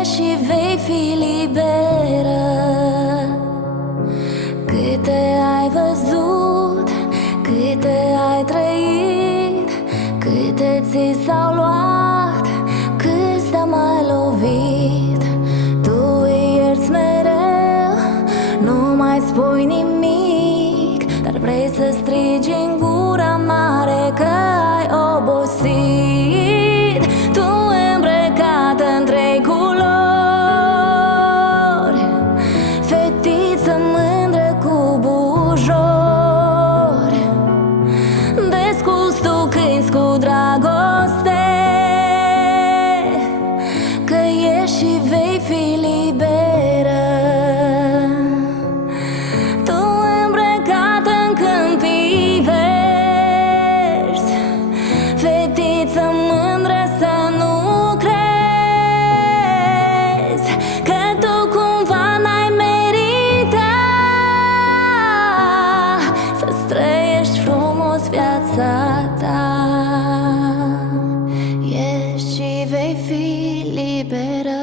ești și vei fi liberă. Câte ai văzut, câte ai trăit, câte ți s-au luat, câți te-a mai lovit. Tu îi ierți mereu, nu mai spui nimic, dar vrei să strigi în gura mare că ai obosit. Tu îmbrăcată în 3 culori, fetiță mândră cu bujori, descurs tu cânti cu dragoste, că ești și vei fi liberă. Tu îmbrăcată în câmpii verzi, fetiță mândră să nu crezi că tu cumva n-ai meritat să-ți trăiești frumos viața ta. Ești și vei fi liberă.